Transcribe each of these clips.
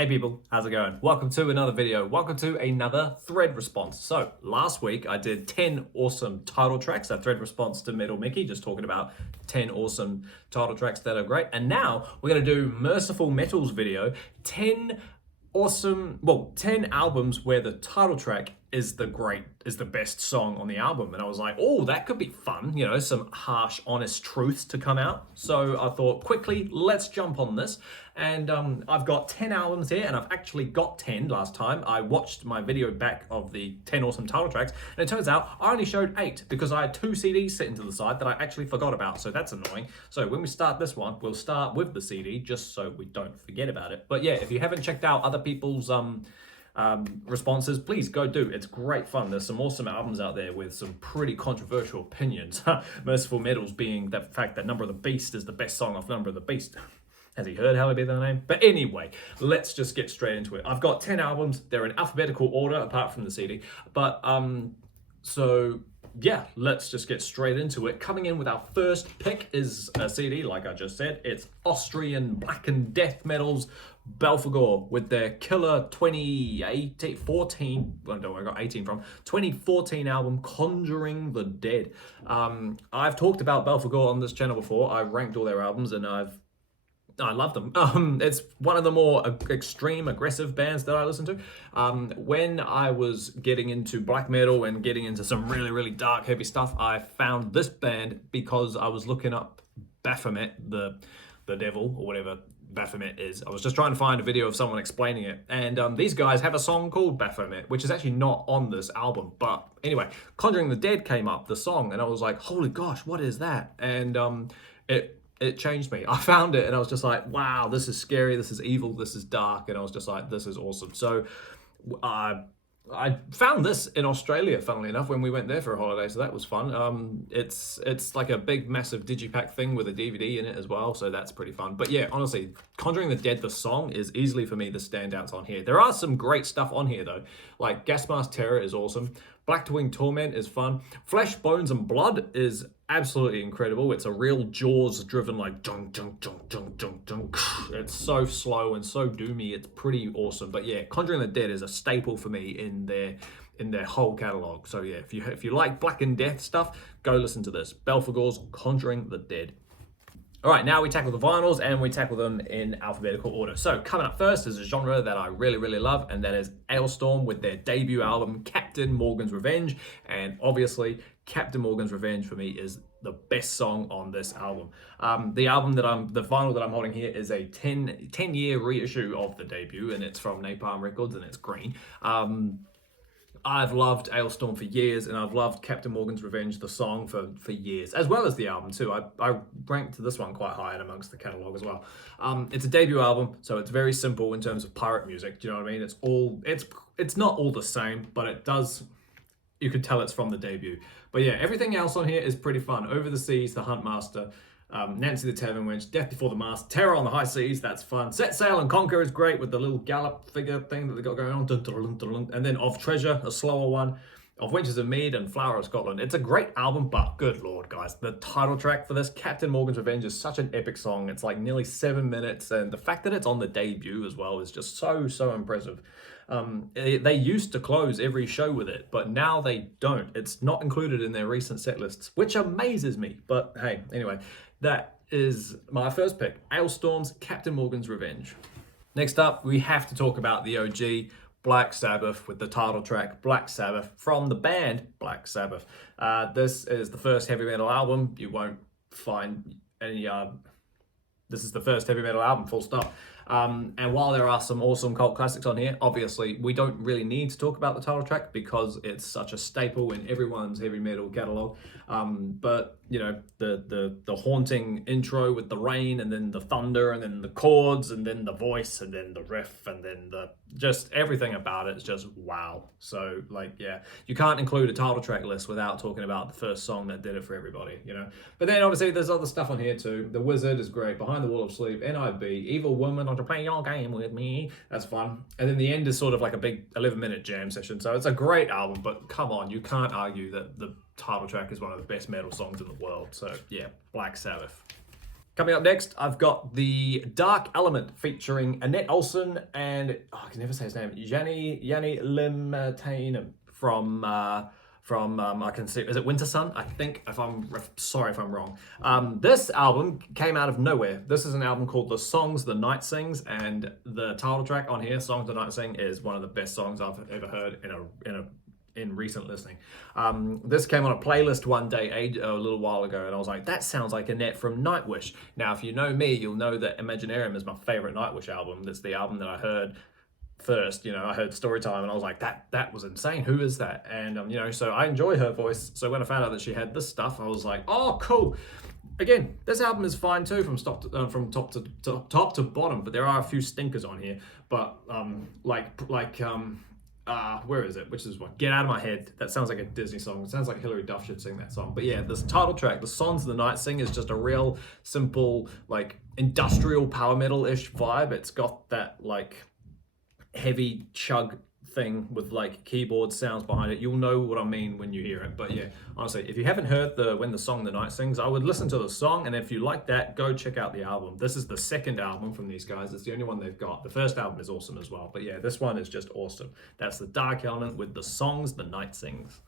Hey people, how's it going? Welcome to another video. Welcome to another thread response. So last week I did 10 awesome title tracks, a thread response to Metal Mickey, just talking about 10 awesome title tracks that are great. And now we're gonna do Merciful Metal's video, 10 albums where the title track is the best song on the album. And I was like, oh, that could be fun, you know, some harsh, honest truths to come out. So I thought, quickly, let's jump on this. And I've got 10 albums here, and I've actually got 10 last time. I watched my video back of the 10 awesome title tracks, and it turns out I only showed 8 because I had 2 CDs sitting to the side that I actually forgot about, so that's annoying. So when we start this one, we'll start with the CD just so we don't forget about it. But yeah, if you haven't checked out other people's responses, please go do. It's great fun. There's some awesome albums out there with some pretty controversial opinions. Merciful Metal's being the fact that Number of the Beast is the best song off Number of the Beast. Has he heard Halle Be Thy Name? But anyway, let's just get straight into it. I've got 10 albums. They're in alphabetical order apart from the CD. But so yeah, let's just get straight into it. Coming in with our first pick is a CD, like I just said. It's Austrian black and death metal's Belphegor with their killer 2014, I don't know where I got 18 from, 2014 album Conjuring the Dead. I've talked about Belphegor on this channel before. I've ranked all their albums and I love them. It's one of the more extreme, aggressive bands that I listen to. When I was getting into black metal and getting into some really, really dark, heavy stuff, I found this band because I was looking up Baphomet, the devil, or whatever Baphomet is. I was just trying to find a video of someone explaining it. And these guys have a song called Baphomet, which is actually not on this album. But anyway, Conjuring the Dead came up, the song, and I was like, holy gosh, what is that? And it changed me. I found it and I was just like, wow, this is scary, this is evil, this is dark. And I was just like, this is awesome. So I found this in Australia, funnily enough, when we went there for a holiday. So that was fun. It's like a big, massive digipack thing with a DVD in it as well. So that's pretty fun. But yeah, honestly, Conjuring the Dead, the song, is easily for me the standouts on here. There are some great stuff on here though. Like Gas Mask Terror is awesome. Black to Wing Torment is fun. Flesh, Bones and Blood is absolutely incredible. It's a real Jaws driven, like dun dun dun dun dun dun. It's so slow and so doomy. It's pretty awesome. But yeah, Conjuring the Dead is a staple for me in their whole catalog. So yeah, if you like black and death stuff, go listen to this. Belphegor's Conjuring the Dead. All right, now we tackle the vinyls and we tackle them in alphabetical order. So coming up first is a genre that I really, really love, and that is Alestorm with their debut album, Captain Morgan's Revenge. And obviously, Captain Morgan's Revenge for me is the best song on this album. The vinyl that I'm holding here is a 10-year reissue of the debut, and it's from Napalm Records, and it's green. I've loved Alestorm for years, and I've loved Captain Morgan's Revenge, the song, for years, as well as the album too. I ranked this one quite high in amongst the catalogue as well. It's a debut album, so it's very simple in terms of pirate music. Do you know what I mean? It's not all the same, but it does. You could tell it's from the debut. But yeah, everything else on here is pretty fun. Over the Seas, The Huntmaster, Nancy the Tavern Wench, Death Before the Mast, Terror on the High Seas, that's fun. Set Sail and Conquer is great with the little gallop figure thing that they got going on. Dun, dun, dun, dun, dun. And then Of Treasure, a slower one. Of Winches of Mead and Flower of Scotland. It's a great album, but good lord, guys. The title track for this, Captain Morgan's Revenge, is such an epic song. It's like nearly 7 minutes, and the fact that it's on the debut as well is just so impressive. They used to close every show with it, but now they don't. It's not included in their recent set lists, which amazes me. But hey, anyway, that is my first pick, Alestorm's Captain Morgan's Revenge. Next up, we have to talk about the OG, Black Sabbath, with the title track Black Sabbath from the band Black Sabbath. This is the first heavy metal album. You won't find any... This is the first heavy metal album, full stop. And while there are some awesome cult classics on here, obviously we don't really need to talk about the title track because it's such a staple in everyone's heavy metal catalog. But you know, the haunting intro with the rain and then the thunder and then the chords and then the voice and then the riff and then just everything about it is just wow. So like, yeah, you can't include a title track list without talking about the first song that did it for everybody, you know. But then obviously there's other stuff on here too. The Wizard is great, Behind the Wall of Sleep, NIB, Evil Woman, Want to Play Your Game With Me, that's fun. And then the end is sort of like a big 11-minute jam session. So it's a great album, but come on, you can't argue that the title track is one of the best metal songs in the world. So yeah, Black Sabbath. Coming up next, I've got the Dark Element featuring Annette Olson and I can never say his name, Yanni Limatainen from I can see, is it Winter Sun? I think, sorry if I'm wrong. This album came out of nowhere. This is an album called The Songs the Night Sings, and the title track on here, Songs the Night Sing, is one of the best songs I've ever heard in recent listening. This came on a playlist one day a little while ago, and I was like, that sounds like Annette from Nightwish. Now, if you know me, you'll know that Imaginarium is my favorite Nightwish album. That's the album that I heard first. I heard Storytime, and I was like, that was insane. Who is that? And so I enjoy her voice. So when I found out that she had this stuff, I was like, oh, cool. Again, this album is fine too from top to bottom, but there are a few stinkers on here. But where is it? Which is what? Get Out of My Head. That sounds like a Disney song. It sounds like Hilary Duff should sing that song. But yeah, this title track, The Songs of the Night Sing, is just a real simple, industrial power metal-ish vibe. It's got that heavy chug thing with keyboard sounds behind it. You'll know what I mean when you hear it. But yeah, honestly, if you haven't heard When the Song the Night Sings, I would listen to the song, and if you like that, go check out the album. This is the second album from these guys. It's the only one they've got. The first album is awesome as well. But yeah, this one is just awesome. That's the Dark Element with The Songs the Night Sings.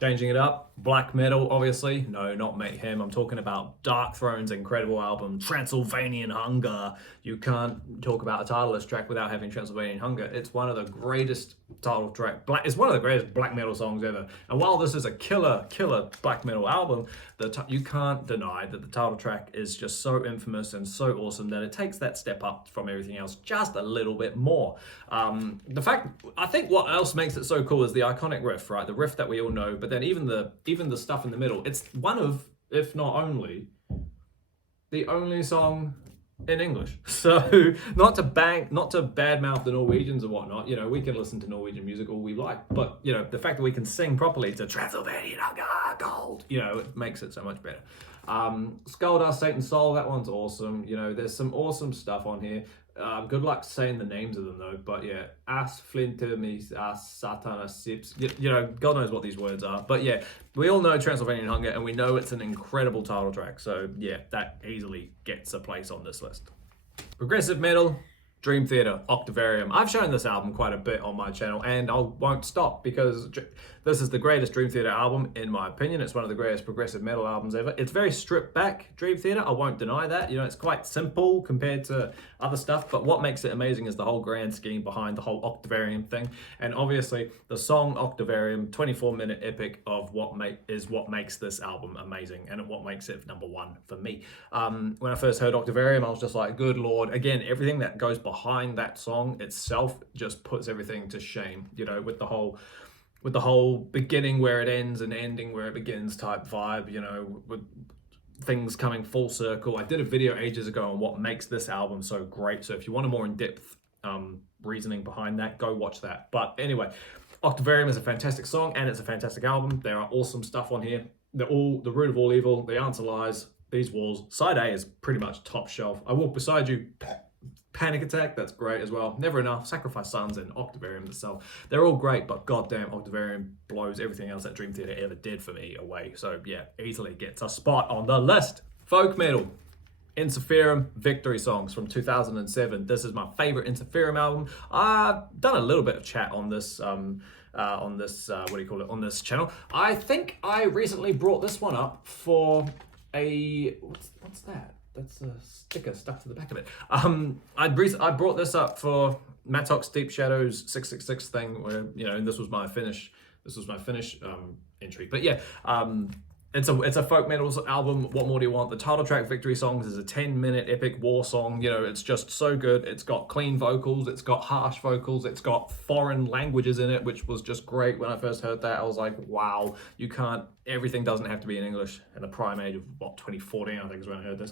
Changing it up, black metal, obviously. No, not Mayhem. I'm talking about Darkthrone's incredible album, Transylvanian Hunger. You can't talk about a titleless track without having Transylvanian Hunger. It's one of the greatest title track. It's one of the greatest black metal songs ever. And while this is a killer black metal album, you can't deny that the title track is just so infamous and so awesome that it takes that step up from everything else just a little bit more. I think what else makes it so cool is the iconic riff, right? The riff that we all know, but then even the stuff in the middle. It's one of, if not only, the only song in English. So not to badmouth the Norwegians and whatnot. We can listen to Norwegian music all we like, but the fact that we can sing properly to Transylvanian Gold, it makes it so much better. Skulldust, Satan Soul, that one's awesome. There's some awesome stuff on here. Good luck saying the names of them though, but yeah, As Flintermis, As Satanas Sips, God knows what these words are, but yeah, we all know Transylvanian Hunger, and we know it's an incredible title track, so yeah, that easily gets a place on this list. Progressive metal, Dream Theater, Octavarium. I've shown this album quite a bit on my channel, and I won't stop because this is the greatest Dream Theater album in my opinion. It's one of the greatest progressive metal albums ever. It's very stripped back, Dream Theater. I won't deny that. It's quite simple compared to other stuff, but what makes it amazing is the whole grand scheme behind the whole Octavarium thing. And obviously the song Octavarium, 24-minute epic of what makes this album amazing, and what makes it number one for me. When I first heard Octavarium, I was just like, good Lord. Again, everything that goes behind that song itself just puts everything to shame, with the whole beginning where it ends and ending where it begins type vibe, with things coming full circle. I did a video ages ago on what makes this album so great. So if you want a more in-depth reasoning behind that, go watch that. But anyway, Octavarium is a fantastic song and it's a fantastic album. There are awesome stuff on here. They're all The Root of All Evil, The Answer Lies, These Walls. Side A is pretty much top shelf. I Walk Beside You, Panic Attack, that's great as well. Never Enough, Sacrifice Sons, and Octavarium itself. They're all great, but goddamn, Octavarium blows everything else that Dream Theater ever did for me away. So yeah, easily gets a spot on the list. Folk metal, Insiferum Victory Songs from 2007. This is my favorite Insiferum album. I've done a little bit of chat on this on this channel. I think I recently brought this one up for a what's that? That's a sticker stuck to the back of it. I brought this up for Mattox Deep Shadows 666 thing, where and this was my finish entry. But yeah, it's a folk metal album. What more do you want? The title track, Victory Songs, is a 10-minute epic war song. It's just so good. It's got clean vocals, it's got harsh vocals, it's got foreign languages in it, which was just great. When I first heard that, I was like, wow, everything doesn't have to be in English. In the prime age of 2014, I think is when I heard this.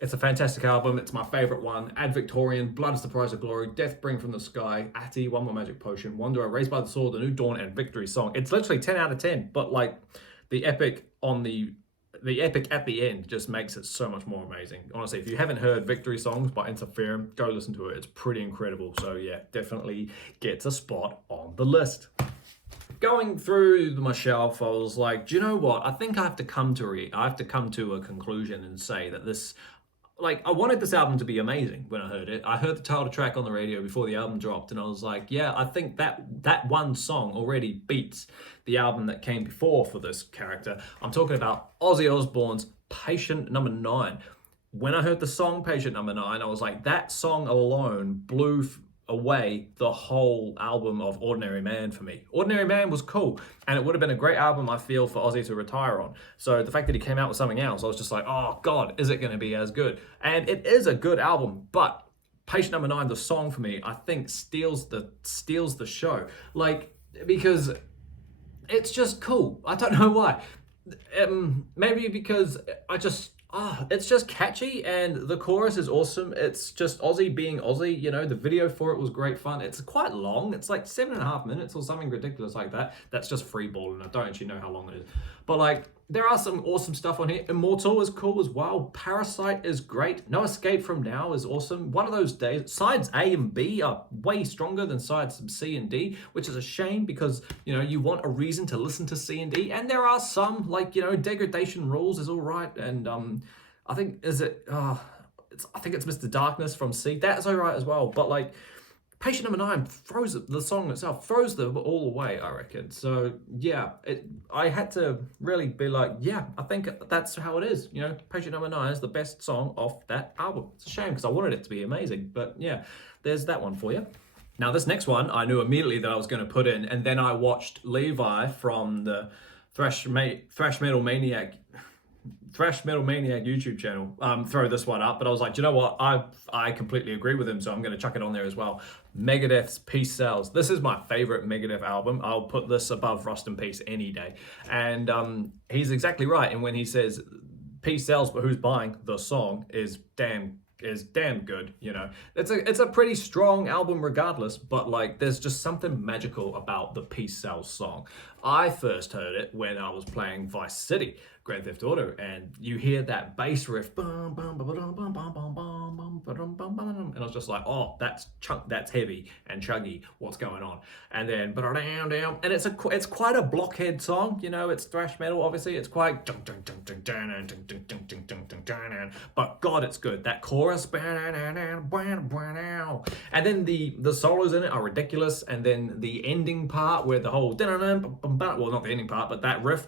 It's a fantastic album. It's my favorite one. Ad Victorian, Blood is the Price of Glory, Death Bring from the Sky, Atty, One More Magic Potion, Wanderer, Raised by the Sword, The New Dawn, and Victory Song. It's literally 10 out of 10, but the epic at the end just makes it so much more amazing. Honestly, if you haven't heard Victory Songs by Insiferum, go listen to it. It's pretty incredible. So yeah, definitely gets a spot on the list. Going through my shelf, I was like, do you know what? I think I have to come to a conclusion and say that this, like, I wanted this album to be amazing when I heard it. I heard the title track on the radio before the album dropped, and I was like, yeah, I think that one song already beats the album that came before for this character. I'm talking about Ozzy Osbourne's Patient Number 9. When I heard the song Patient Number 9, I was like, that song alone blew away the whole album of Ordinary Man for me. Ordinary Man was cool, and it would have been a great album, I feel, for Ozzy to retire on. So the fact that he came out with something else, I was just like, oh God, is it going to be as good? And it is a good album, but Patient Number 9, the song for me, I think steals the show. Like, because it's just cool. I don't know why. Maybe because it's just catchy, and the chorus is awesome. It's just Ozzy being Ozzy, you know. The video for it was great fun. It's quite long. It's like 7.5 minutes or something ridiculous like that. That's just free balling. I don't actually know how long it is. But like, there are some awesome stuff on here. Immortal is cool as well. Parasite is great. No Escape From Now is awesome. One of those days. Sides A and B are way stronger than sides C and D, which is a shame because, you know, you want a reason to listen to C and D. And there are some, like, you know, Degradation Rules is all right. And I think, I think it's Mr. Darkness from C. That's all right as well. But like, Patient Number 9 throws the song itself, throws them all away, I reckon. So yeah, I had to really be like, yeah, I think that's how it is. You know, Patient Number 9 is the best song off that album. It's a shame because I wanted it to be amazing, but yeah, there's that one for you. Now this next one, I knew immediately that I was going to put in, and then I watched Levi from the Thrash Metal Maniac YouTube channel throw this one up, but I was like, you know what, I completely agree with him, so I'm going to chuck it on there as well. Megadeth's Peace Sells. This is my favorite Megadeth album. I'll put this above Rust in Peace any day. And he's exactly right, and when he says Peace sells, but who's buying the song is damn good. You know, it's a pretty strong album regardless, but like, there's just something magical about the Peace Sells song. I first heard it when I was playing Vice City, Grand Theft Auto, and you hear that bass riff, and I was just like, oh, that's heavy and chuggy. What's going on? And then, and it's quite a blockhead song. You know, it's thrash metal. Obviously, it's quite, but God, it's good. That chorus, and then the solos in it are ridiculous. And then the ending part where the whole, well, not the ending part, but that riff,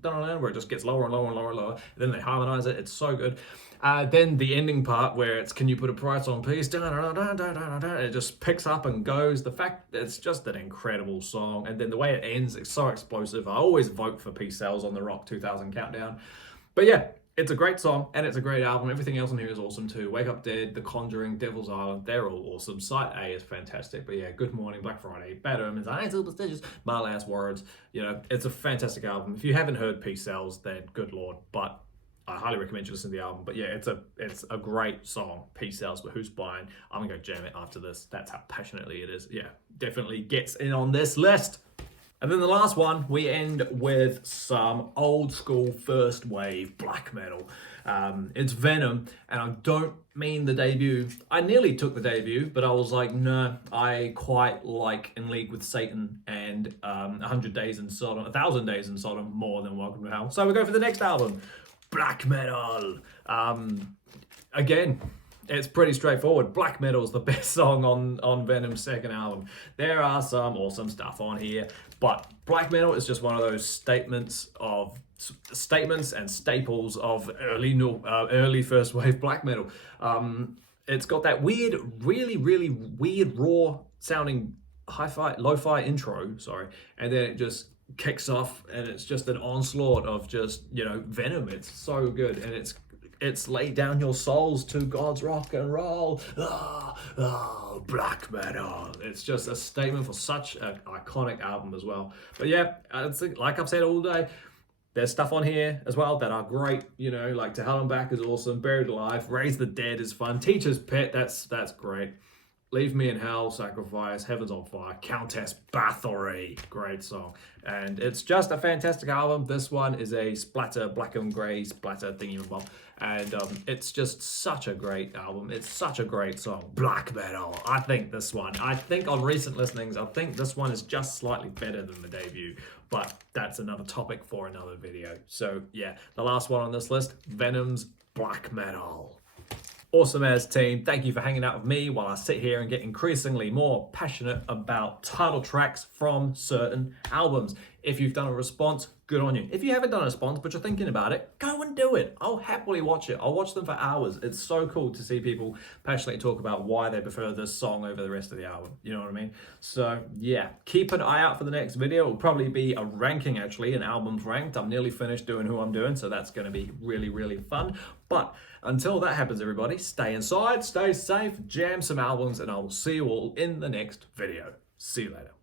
where it just gets lower and lower and lower and lower. And then they harmonize it. It's so good. Then the ending part where it's, can you put a price on peace? It just picks up and goes. The fact that it's just an incredible song. And then the way it ends, it's so explosive. I always vote for Peace Sells on the Rock 2000 Countdown. But yeah, it's a great song and it's a great album. Everything else on here is awesome too. Wake Up Dead, The Conjuring, Devil's Island, they're all awesome. Site A is fantastic. But yeah, Good Morning, Black Friday, Bad Omens, I Ain't Superstitious, My Last Words. You know, it's a fantastic album. If you haven't heard Peace Sells, then good Lord. But I highly recommend you listen to the album. But yeah, it's a great song, Peace Sells, but who's buying? I'm gonna go jam it after this. That's how passionately it is. Yeah, definitely gets in on this list. And then the last one, we end with some old school first wave black metal. It's Venom, and I don't mean the debut. I nearly took the debut, but I was like, no, I quite like In League with Satan and 100 Days in Sodom, 1,000 Days in Sodom more than Welcome to Hell. So we go for the next album, black metal. Again, it's pretty straightforward. Black Metal is the best song on Venom's second album. There are some awesome stuff on here, but Black Metal is just one of those statements and staples of early first wave black metal. It's got that weird, really weird, raw sounding lo-fi intro, and then it just kicks off, and it's just an onslaught of just, you know, Venom. It's so good, and it's laid down your souls to God's rock and roll. Black metal. It's just a statement for such an iconic album as well. But yeah, it's like I've said all day, there's stuff on here as well that are great. You know, like To Hell and Back is awesome. Buried Alive, Raise the Dead is fun. Teacher's Pet, that's great. Leave Me in Hell, Sacrifice, Heaven's on Fire, Countess Bathory, great song. And it's just a fantastic album. This one is a splatter, black and grey splatter thingy-bob. And it's just such a great album. It's such a great song. Black metal. I think on recent listenings, I think this one is just slightly better than the debut. But that's another topic for another video. So yeah, the last one on this list, Venom's black metal. Awesome as team, thank you for hanging out with me while I sit here and get increasingly more passionate about title tracks from certain albums. If you've done a response, good on you. If you haven't done a response but you're thinking about it, go and do it. I'll happily watch it. I'll watch them for hours. It's so cool to see people passionately talk about why they prefer this song over the rest of the album. You know what I mean? So yeah, keep an eye out for the next video. It'll probably be a ranking actually, an album's ranked. I'm nearly finished doing who I'm doing, so that's gonna be really, really fun. But until that happens, everybody, stay inside, stay safe, jam some albums, and I will see you all in the next video. See you later.